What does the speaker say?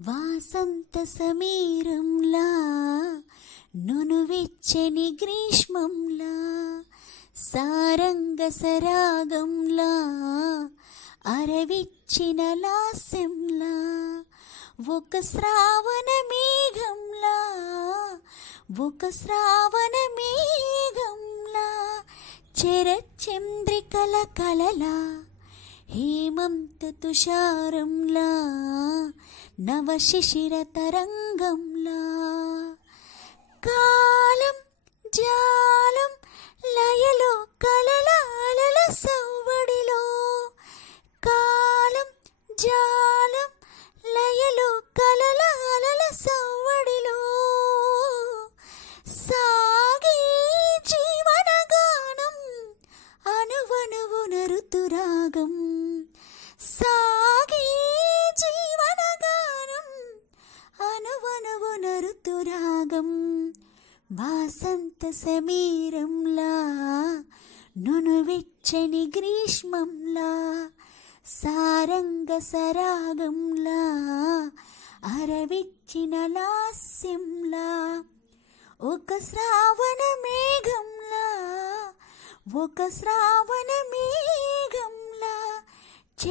వాసంత సమీరంలా నునువెచ్చని గ్రీష్మంలా సారంగ సరాగంలా అరవిచ్చిన లాస్యంలా ఒక శ్రావణ మేఘంలా చరచంద్రికల కలలా హేమంత తుషారంలా నవశిశిర తరంగంలా కాలం జాలం లయలో కలలాలల సవ్వడిలో కాలం జాలం లయలో కలలాలల సవ్వడిలో సాగే జీవనగానం అనువనువున ఋతురాగం సాగే జీవనగానం అనువనువున ఋతురాగం వాసంత సమీరంలా నునువెచ్చని గ్రీష్మంలా సారంగ సరాగంలా అరవిచ్చిన లాస్యంలా ఒక శ్రావణ మేఘంలా